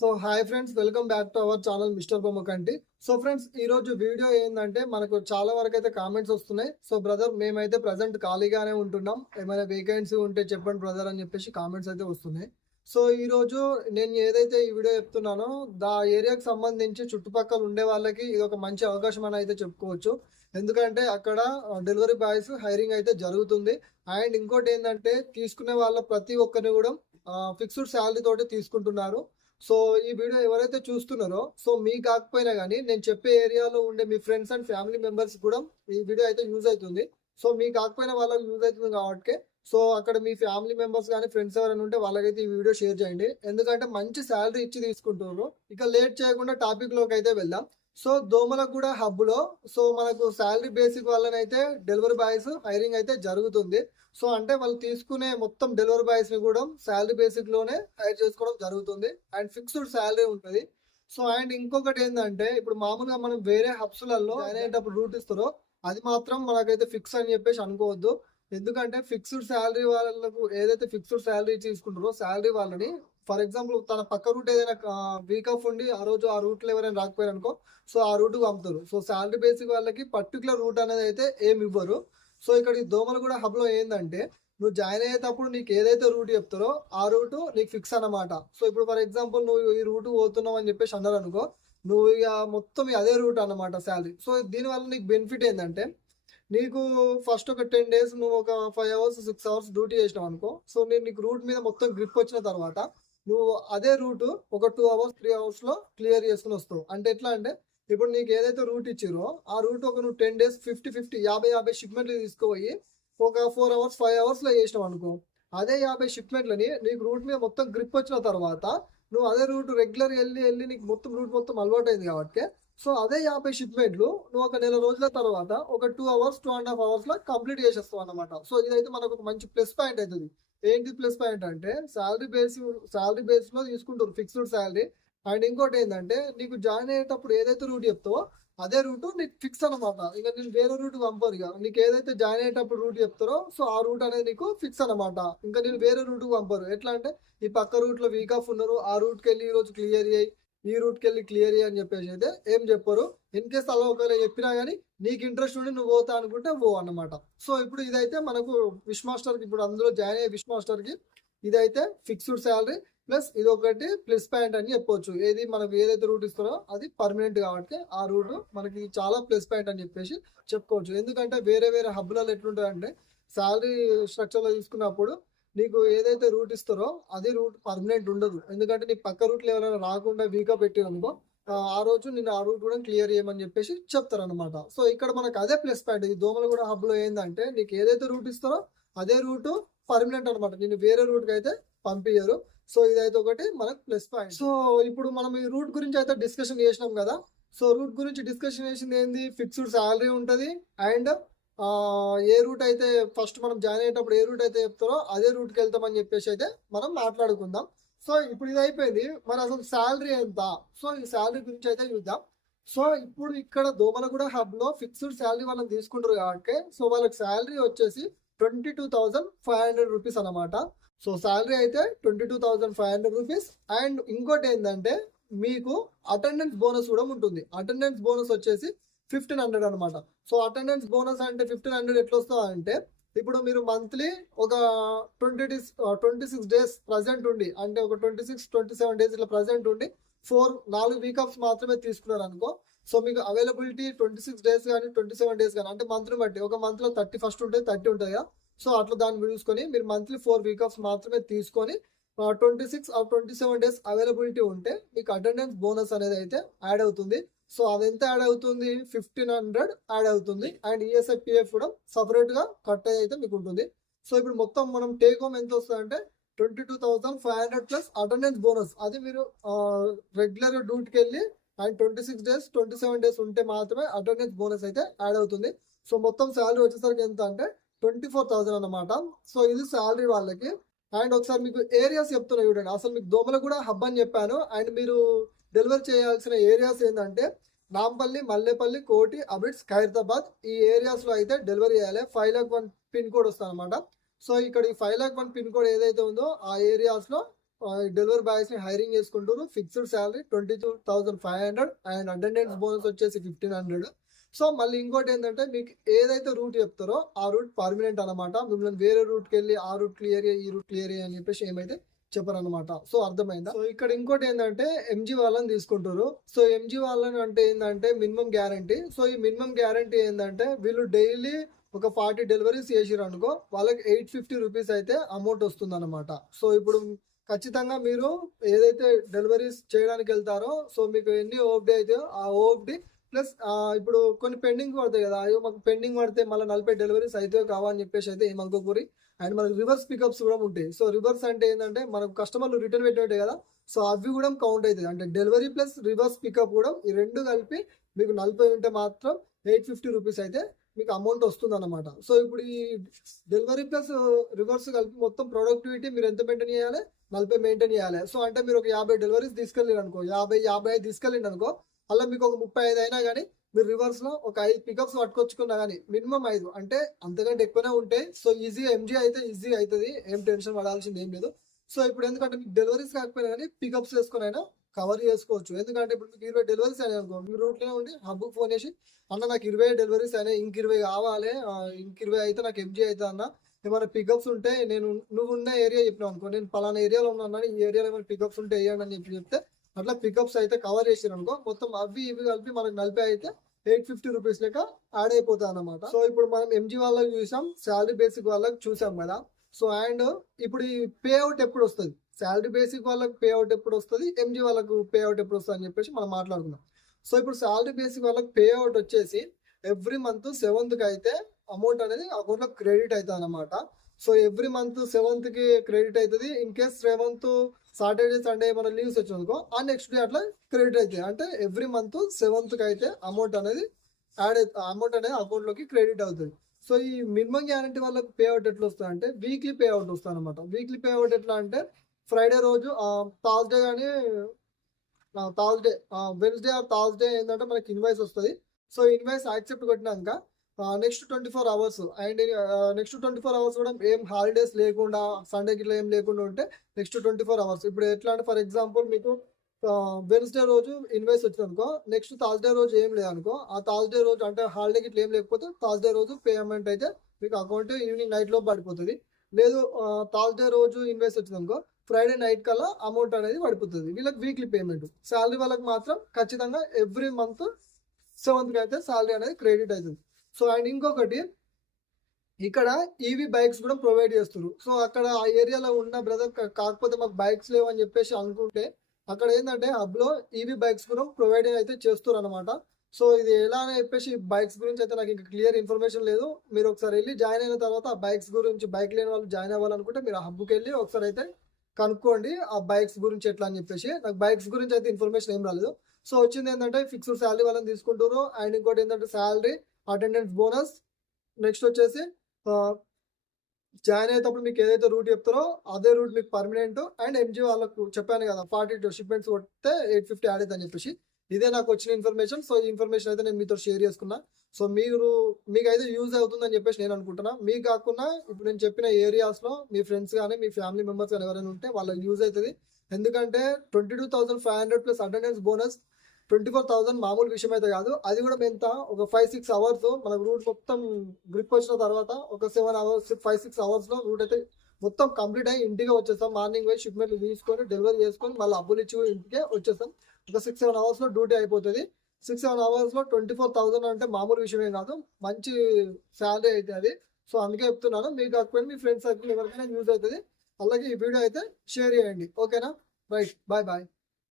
So hi friends, welcome back to our channel mister Bommakanti. So friends, ఈ రోజు video ఏంటంటే మనకు చాలా వరకు అయితే కామెంట్స్ వస్తున్నాయి. సో బ్రదర్, మేమైతే ప్రజెంట్ ఖాళీగానే ఉంటున్నాం, ఏమైనా వేకెన్సీ ఉంటే చెప్పండి బ్రదర్ అని చెప్పేసి కామెంట్స్ అయితే వస్తున్నాయి. సో ఈ రోజు నేను ఏదైతే ఈ వీడియో చెప్తున్నానో దా ఏరియాకి సంబంధించి చుట్టుపక్కల ఉండే వాళ్ళకి ఇది ఒక మంచి అవకాశం అని అయితే చెప్పుకోవచ్చు. ఎందుకంటే అక్కడ డెలివరీ బాయ్స్ హైరింగ్ అయితే జరుగుతుంది. అండ్ ఇంకోటి ఏంటంటే తీసుకునే వాళ్ళ ప్రతి ఒక్కరిని కూడా ఫిక్స్డ్ శాలరీ తోటి తీసుకుంటున్నారు. సో ఈ వీడియో ఎవరైతే చూస్తున్నారో, సో మీకు కాకపోయినా కానీ నేను చెప్పే ఏరియాలో ఉండే మీ ఫ్రెండ్స్ అండ్ ఫ్యామిలీ మెంబర్స్ కూడా ఈ వీడియో అయితే యూజ్ అవుతుంది. సో మీకు కాకపోయినా వాళ్ళకి యూజ్ అవుతుంది కాబట్టి సో అక్కడ మీ ఫ్యామిలీ మెంబర్స్ కానీ ఫ్రెండ్స్ ఎవరైనా ఉంటే వాళ్ళకైతే ఈ వీడియో షేర్ చేయండి. ఎందుకంటే మంచి శాలరీ ఇచ్చి తీసుకుంటున్నారు. ఇక లేట్ చేయకుండా టాపిక్ లోకి అయితే వెళ్దాం. సో దోమలగూడ హబ్ లో సో మనకు శాలరీ బేసిక్ వాళ్ళనైతే డెలివరీ బాయ్స్ హైరింగ్ అయితే జరుగుతుంది. సో అంటే వాళ్ళు తీసుకునే మొత్తం డెలివరీ బాయ్స్ ని కూడా శాలరీ బేసిక్ లోనే హైర్ చేసుకోవడం జరుగుతుంది. అండ్ ఫిక్స్డ్ శాలరీ ఉంటుంది. సో అండ్ ఇంకొకటి ఏంటంటే ఇప్పుడు మామూలుగా మనం వేరే హబ్స్లలో జాయిన్ అయ్యేటప్పుడు రూట్ ఇస్తారో అది మాత్రం మనకైతే ఫిక్స్ అని చెప్పేసి అనుకోవద్దు. ఎందుకంటే ఫిక్స్డ్ శాలరీ వాళ్ళకు ఏదైతే ఫిక్స్డ్ శాలరీ తీసుకుంటారో శాలరీ వాళ్ళని ఫర్ ఎగ్జాంపుల్ తన పక్క రూట్ ఏదైనా వీక్ ఆఫ్ ఉండి ఆ రోజు ఆ రూట్లో ఎవరైనా రాకపోయారు అనుకో, సో ఆ రూట్ పంపుతారు. సో శాలరీ బేసిక్ వాళ్ళకి పర్టికులర్ రూట్ అనేది అయితే ఏమి ఇవ్వరు. సో ఇక్కడ ఈ దోమలగూడ హబ్ లో ఏంటంటే నువ్వు జాయిన్ అయ్యేటప్పుడు నీకు ఏదైతే రూట్ చెప్తారో ఆ రూట్ నీకు ఫిక్స్ అన్నమాట. సో ఇప్పుడు ఫర్ ఎగ్జాంపుల్ నువ్వు ఈ రూట్ పోతున్నావు అని చెప్పేసి అన్నారు అనుకో, నువ్వు ఇక మొత్తం అదే రూట్ అన్నమాట శాలరీ. సో దీనివల్ల నీకు బెనిఫిట్ ఏంటంటే నీకు ఫస్ట్ ఒక 10 days నువ్వు ఒక 5 hours 6 hours డ్యూటీ చేసినావు అనుకో, సో నేను నీకు రూట్ మీద మొత్తం గ్రిప్ వచ్చిన తర్వాత నువ్వు అదే రూట్ ఒక 2 hours 3 hours లో క్లియర్ చేసుకుని వస్తావు. అంటే ఎట్లా అంటే ఇప్పుడు నీకు ఏదైతే రూట్ ఇచ్చిరో ఆ రూట్ ఒక నువ్వు 10 days 50 50 షిప్మెంట్లు తీసుకుపోయి ఒక 4 hours 5 hours లో చేసినావు అనుకో, అదే 50 షిప్మెంట్లని నీకు రూట్ మీద మొత్తం గ్రిప్ వచ్చిన తర్వాత నువ్వు అదే రూట్ రెగ్యులర్ వెళ్ళి నీకు మొత్తం రూట్ మొత్తం అలవాటు అయింది కాబట్టి సో అదే 50 షిప్మెంట్లు నువ్వు ఒక నెల రోజుల తర్వాత ఒక 2 hours 2.5 hours లో కంప్లీట్ చేసేస్తావు అనమాట. సో ఇదైతే మనకు ఒక మంచి ప్లస్ పాయింట్ అవుతుంది. ఏంటి ప్లస్ పాయింట్ అంటే శాలరీ బేస్ లో తీసుకుంటారు ఫిక్స్డ్ శాలరీ. అండ్ ఇంకోటి ఏంటంటే నీకు జాయిన్ అయ్యేటప్పుడు ఏదైతే రూట్ చెప్తావో అదే రూట్ నీకు ఫిక్స్ అనమాట. ఇక నేను వేరే రూట్ పంపరు. ఇక నీకు ఏదైతే జాయిన్ అయ్యేటప్పుడు రూట్ చెప్తారో సో ఆ రూట్ అనేది నీకు ఫిక్స్ అనమాట. ఇంకా నేను వేరే రూట్ పంపరు. ఎట్లా అంటే ఈ పక్క రూట్ లో వీక్ ఆఫ్ ఉన్నారు, ఆ రూట్కి వెళ్ళి ఈ రోజు క్లియర్ అయ్యి ఈ రూట్కి వెళ్ళి క్లియర్ అని చెప్పేసి అయితే ఏం చెప్పరు. ఇన్ కేస్ అలా ఒకవేళ చెప్పినా కానీ నీకు ఇంట్రెస్ట్ ఉండి నువ్వు పోతా అనుకుంటే పో అన్నమాట. సో ఇప్పుడు ఇదైతే మనకు విష్ మాస్టర్కి ఇప్పుడు అందులో జాయిన్ అయ్యే విష్ మాస్టర్కి ఇదైతే ఫిక్స్డ్ శాలరీ ప్లస్ ఇది ఒకటి ప్లస్ పాయింట్ అని చెప్పొచ్చు. ఏది మనకు ఏదైతే రూట్ ఇస్తారో అది పర్మనెంట్ కాబట్టి ఆ రూట్ మనకి చాలా ప్లస్ పాయింట్ అని చెప్పేసి చెప్పుకోవచ్చు. ఎందుకంటే వేరే వేరే హబ్లలో ఎట్లుంటుందంటే శాలరీ స్ట్రక్చర్లో తీసుకున్నప్పుడు నీకు ఏదైతే రూట్ ఇస్తారో అది రూట్ పర్మనెంట్ ఉండదు. ఎందుకంటే నీ పక్క రూట్లు ఎవరైనా రాకుండా వీకా పెట్టిరనుకో ఆ రోజు నేను ఆ రూట్ కూడా క్లియర్ చేయమని చెప్పేసి చెప్తారనమాట. సో ఇక్కడ మనకు అదే ప్లస్ పాయింట్. ఈ దోమలగూడ హబ్ లో ఏంటంటే నీకు ఏదైతే రూట్ ఇస్తారో అదే రూట్ పర్మనెంట్ అనమాట. నేను వేరే రూట్ కి అయితే పంపించరు. సో ఇదైతే ఒకటి మనకు ప్లస్ పాయింట్. సో ఇప్పుడు మనం ఈ రూట్ గురించి అయితే డిస్కషన్ చేసినాం కదా. సో రూట్ గురించి డిస్కషన్ చేసింది ఏంది, ఫిక్స్డ్ శాలరీ ఉంటుంది. అండ్ ఏ రూట్ అయితే ఫస్ట్ మనం జాయిన్ అయ్యేటప్పుడు ఏ రూట్ అయితే చెప్తారో అదే రూట్కి వెళ్తామని చెప్పేసి అయితే మనం మాట్లాడుకుందాం. సో ఇప్పుడు ఇది అయిపోయింది. మరి అసలు శాలరీ ఎంత, సో ఈ శాలరీ గురించి అయితే చూద్దాం. సో ఇప్పుడు ఇక్కడ దోమలగూడ హబ్ లో ఫిక్స్డ్ శాలరీ వాళ్ళని తీసుకుంటారు కాబట్టి సో వాళ్ళకి శాలరీ వచ్చేసి 22,500 రూపీస్ అనమాట. సో శాలరీ అయితే 22,500 రూపీస్. అండ్ ఇంకోటి ఏంటంటే మీకు అటెండెన్స్ బోనస్ కూడా ఉంటుంది. అటెండెన్స్ బోనస్ వచ్చేసి 1,500 అనమాట. సో అటెండెన్స్ బోనస్ అంటే 1,500 ఎట్లా వస్తుందా అంటే ఇప్పుడు మీరు మంత్లీ ఒక 26 days ప్రజెంట్ ఉండి అంటే ఒక 26-27 days ఇట్లా ప్రజెంట్ ఉండి 4 వీక్ ఆఫ్స్ మాత్రమే తీసుకున్నారు అనుకో, సో మీకు అవైలబిలిటీ 26 days కానీ 27 days కానీ అంటే మంత్ని బట్టి ఒక మంత్ లో 31st ఉంటుంది 30 ఉంటుంది కదా. సో అట్లా దాన్ని చూసుకొని మీరు మంత్లీ 4 వీక్ ఆఫ్స్ మాత్రమే తీసుకొని 26 or 27 days అవైలబిలిటీ ఉంటే మీకు అటెండెన్స్ బోనస్ అనేది అయితే యాడ్ అవుతుంది. సో అది ఎంత యాడ్ అవుతుంది, 1,500 యాడ్ అవుతుంది. అండ్ ఈఎస్ఐ పిఎఫ్ కూడా సపరేట్ గా కట్ అయితే మీకు ఉంటుంది. సో ఇప్పుడు మొత్తం మనం టేక్ హోమ్ ఎంత వస్తుంది అంటే 22,500 ప్లస్ అటెండెన్స్ బోనస్. అది మీరు రెగ్యులర్ డ్యూటీకి వెళ్ళి అండ్ 26 days 27 days ఉంటే మాత్రమే అటెండెన్స్ బోనస్ అయితే యాడ్ అవుతుంది. సో మొత్తం శాలరీ వచ్చేసరికి ఎంత అంటే 24,000 అనమాట. సో ఇది శాలరీ వాళ్ళకి. అండ్ ఒకసారి మీకు ఏరియాస్ చెప్తున్నా చూడండి. అసలు మీకు దోమలగూడ హబ్ అని చెప్పాను. అండ్ మీరు డెలివరీ చేయాల్సిన ఏరియాస్ ఏంటంటే నాంపల్లి, మల్లేపల్లి, కోటి, అబిడ్స్, ఖైరతాబాద్ ఈ ఏరియాస్ లో అయితే డెలివరీ చేయాలి. 5,01 పిన్ కోడ్ వస్తుంది అనమాట. సో ఇక్కడ ఈ 5,01 పిన్ కోడ్ ఏదైతే ఉందో ఆ ఏరియాస్ లో డెలివరీ బాయ్స్ ని హైరింగ్ చేసుకుంటారు. Fixed salary 22,500 and attendance bonus వచ్చేసి 1,500. సో మళ్ళీ ఇంకోటి ఏంటంటే మీకు ఏదైతే రూట్ చెప్తారో ఆ రూట్ పర్మనెంట్ అనమాట. మిమ్మల్ని వేరే రూట్కి వెళ్ళి ఆ రూట్ క్లియర్ ఈ రూట్ క్లియర్ అని చెప్పేసి ఏమైతే చెప్పరనమాట. సో అర్థమైందా? సో ఇక్కడ ఇంకోటి ఏంటంటే ఎంజీ వాళ్ళని తీసుకుంటారు. సో ఎంజీ వాళ్ళని అంటే ఏంటంటే మినిమం గ్యారంటీ. సో ఈ మినిమం గ్యారంటీ ఏంటంటే వీళ్ళు డైలీ ఒక 40 డెలివరీస్ చేసిరు అనుకో వాళ్ళకి 850 రూపీస్ అయితే అమౌంట్ వస్తుంది అనమాట. సో ఇప్పుడు ఖచ్చితంగా మీరు ఏదైతే డెలివరీస్ చేయడానికి వెళ్తారో సో మీకు ఎన్ని ఓఎఫ్డి అయితే ఆ ఓఎఫ్డి ప్లస్ ఇప్పుడు కొన్ని పెండింగ్ పడతాయి కదా, అయ్యో మాకు పెండింగ్ పడితే మళ్ళీ 40 డెలివరీస్ అయితే కావాలని చెప్పేసి అయితే ఏమనుకోకూరి. అండ్ మనకు రివర్స్ పికప్స్ కూడా ఉంటాయి. సో రివర్స్ అంటే ఏంటంటే మనకు కస్టమర్లు రిటర్న్ పెట్టినట్టే కదా, సో అవి కూడా కౌంట్ అవుతుంది. అంటే డెలివరీ ప్లస్ రివర్స్ పికప్ కూడా ఈ రెండు కలిపి మీకు 40 ఉంటే మాత్రం 850 రూపీస్ అయితే మీకు అమౌంట్ వస్తుంది అనమాట. సో ఇప్పుడు ఈ డెలివరీ ప్లస్ రివర్స్ కలిపి మొత్తం ప్రొడక్టివిటీ మీరు ఎంత మెయింటైన్ చేయాలి, 40 మెయింటైన్ చేయాలి. సో అంటే మీరు ఒక 50 డెలివరీస్ తీసుకెళ్ళారు అనుకో, 55 తీసుకెళ్ళిండి అనుకో, అలా మీకు ఒక 35 అయినా కానీ మీరు రివర్స్ లో ఒక 5 పికప్స్ పట్టుకొచ్చుకున్నా కానీ మినిమం 5 అంటే అంతకంటే ఎక్కువనే ఉంటాయి. సో ఈజీగా ఎంజీ అయితే ఈజీ అవుతుంది, ఏం టెన్షన్ పడాల్సింది ఏం లేదు. సో ఇప్పుడు ఎందుకంటే మీకు డెలివరీస్ కాకపోయినా కానీ పికప్స్ వేసుకొని అయినా కవర్ చేసుకోవచ్చు. ఎందుకంటే ఇప్పుడు మీకు 20 డెలివరీస్ అయినాయి అనుకో, మీ రూట్లోనే ఉండి హబ్కు ఫోన్ చేసి అన్న నాకు 20 డెలివరీస్ అయినాయి, ఇంక 20 కావాలి, ఇంక 20 అయితే నాకు ఎంజీ అవుతా అన్న, ఏమైనా పికప్స్ ఉంటే నేను నువ్వు ఉన్న ఏరియా చెప్పినావు అనుకో, నేను పలానా ఏరియాలో ఉన్నాను, ఈ ఏరియాలో ఏమైనా పికప్స్ ఉంటే వేయండి అని చెప్తే అట్లా పికప్స్ అయితే కవర్ చేసారు అనుకో, మొత్తం అవి ఇవి కలిపి మనకు 40 అయితే 850 రూపీస్ లెక్క యాడ్ అయిపోతాయి అనమాట. సో ఇప్పుడు మనం ఎంజీ వాళ్ళకి చూసాం, శాలరీ బేసిక్ వాళ్ళకి చూసాం కదా. సో అండ్ ఇప్పుడు ఈ పే అవుట్ ఎప్పుడు వస్తుంది, శాలరీ బేసిక్ వాళ్ళకి పే అవుట్ ఎప్పుడు వస్తుంది, ఎంజీ వాళ్ళకు పే అవుట్ ఎప్పుడు వస్తుంది అని చెప్పేసి మనం మాట్లాడుకున్నాం. సో ఇప్పుడు శాలరీ బేసిక్ వాళ్ళకి పే అవుట్ వచ్చేసి ఎవ్రీ మంత్ 7th అయితే అమౌంట్ అనేది అకౌంట్లో క్రెడిట్ అవుతుంది అనమాట. So every month 7th credit అవుతుంది. In case 7th Saturday Sunday ఏమైనా లీవ్స్ వచ్చిందనుకో ఆ నెక్స్ట్ డే అట్లా క్రెడిట్ అవుతుంది. అంటే ఎవ్రీ మంత్ 7th అయితే అమౌంట్ అనేది యాడ్ అవుతుంది, అమౌంట్ అనేది అకౌంట్లోకి క్రెడిట్ అవుతుంది. సో ఈ మినిమం గ్యారంటీ వాళ్ళకి పే అవుట్ ఎట్లా వస్తుంది అంటే వీక్లీ పే అవుట్ వస్తుంది అనమాట. వీక్లీ పే అవుట్ ఎట్లా అంటే ఫ్రైడే రోజు థర్స్డే కానీ థర్స్డే వెన్స్డే ఆర్ థర్స్డే ఏంటంటే మనకి ఇన్వాయిస్ వస్తుంది. సో ఇన్వాయిస్ యాక్సెప్ట్ కొట్టినాక next 24 hours and next 24 hours కూడా ఏం హాలిడేస్ లేకుండా సండేకి ఇట్లా ఏం లేకుండా ఉంటే నెక్స్ట్ 24 అవర్స్ ఇప్పుడు ఎట్లా అంటే ఫర్ ఎగ్జాంపుల్ మీకు వెన్స్డే రోజు ఇన్వాయిస్ వచ్చింది అనుకో, నెక్స్ట్ థర్స్డే రోజు ఏం లేదనుకో, ఆ థర్స్డే రోజు అంటే హాలిడేకి ఇట్లా ఏం లేకపోతే థర్స్డే రోజు పేమెంట్ అయితే మీకు అకౌంట్ ఈవినింగ్ నైట్లో పడిపోతుంది. లేదు థర్స్డే రోజు ఇన్వాయిస్ వచ్చింది అనుకో, ఫ్రైడే నైట్ కల్లా అమౌంట్ అనేది పడిపోతుంది. వీళ్ళకి వీక్లీ పేమెంట్. శాలరీ వాళ్ళకి మాత్రం ఖచ్చితంగా ఎవ్రీ మంత్ 7th అయితే శాలరీ అనేది క్రెడిట్ అవుతుంది. సో అండ్ ఇంకొకటి ఇక్కడ ఈవీ బైక్స్ కూడా ప్రొవైడ్ చేస్తారు. సో అక్కడ ఆ ఏరియాలో ఉన్న బ్రదర్ కాకపోతే మాకు బైక్స్ లేవని చెప్పేసి అనుకుంటే అక్కడ ఏంటంటే హబ్లో ఈవీ బైక్స్ కూడా ప్రొవైడ్ అయితే చేస్తారు అనమాట. సో ఇది ఎలా అని చెప్పేసి బైక్స్ గురించి అయితే నాకు ఇంకా క్లియర్ ఇన్ఫర్మేషన్ లేదు. మీరు ఒకసారి వెళ్ళి జాయిన్ అయిన తర్వాత ఆ బైక్స్ గురించి, బైక్ లేని వాళ్ళు జాయిన్ అవ్వాలనుకుంటే మీరు ఆ హబ్కి వెళ్ళి ఒకసారి అయితే కనుక్కోండి ఆ బైక్స్ గురించి ఎట్లా అని చెప్పేసి. నాకు బైక్స్ గురించి అయితే ఇన్ఫర్మేషన్ ఏం రాలేదు. సో వచ్చింది ఏంటంటే ఫిక్స్డ్ శాలరీ వాళ్ళని తీసుకుంటారు. అండ్ ఇంకోటి ఏంటంటే శాలరీ, అటెండెన్స్ బోనస్, నెక్స్ట్ వచ్చేసి జాయిన్ అయ్యేటప్పుడు మీకు ఏదైతే రూట్ చెప్తారో అదే రూట్ మీకు పర్మనెంట్. అండ్ ఎంజీ వాళ్ళకు చెప్పాను కదా 42 షిప్మెంట్స్ కొడితే 850 యాడ్ అవుతుంది అని చెప్పేసి. ఇదే నాకు వచ్చిన ఇన్ఫర్మేషన్. సో ఈ ఇన్ఫర్మేషన్ అయితే నేను మీతో షేర్ చేసుకున్నా. సో మీకైతే యూజ్ అవుతుందని చెప్పేసి నేను అనుకుంటున్నా. మీకు కాకుండా ఇప్పుడు నేను చెప్పిన ఏరియాస్లో మీ ఫ్రెండ్స్ కానీ మీ ఫ్యామిలీ మెంబర్స్ కానీ ఎవరైనా ఉంటే వాళ్ళకి యూజ్ అవుతుంది. ఎందుకంటే 22,500 ప్లస్ అటెండెన్స్ బోనస్ 24,000 మామూలు విషయం అయితే కాదు. అది కూడా ఎంత ఒక 5-6 అవర్స్ మనకు రూట్ మొత్తం గ్రిప్ వచ్చిన తర్వాత ఒక 7 అవర్స్ 5-6 అవర్స్లో రూట్ అయితే మొత్తం కంప్లీట్ అయ్యి ఇంటికి వచ్చేస్తాం. మార్నింగ్ పోయి షిప్మెంట్లు తీసుకొని డెలివరీ చేసుకొని మళ్ళీ అబ్బులు ఇచ్చి ఇంటికే వచ్చేస్తాం. ఒక 6-7 అవర్స్లో డ్యూటీ అయిపోతుంది. 6-7 అవర్స్లో 24,000 అంటే మామూలు విషయమే కాదు, మంచి శాలరీ అయితే అది. సో అందుకే చెప్తున్నాను, మీకు కాకపోయినా మీ ఫ్రెండ్స్ సర్కిల్ ఎవరికైనా యూజ్ అవుతుంది. అలాగే ఈ వీడియో అయితే షేర్ చేయండి. ఓకేనా, రైట్, బాయ్ బాయ్.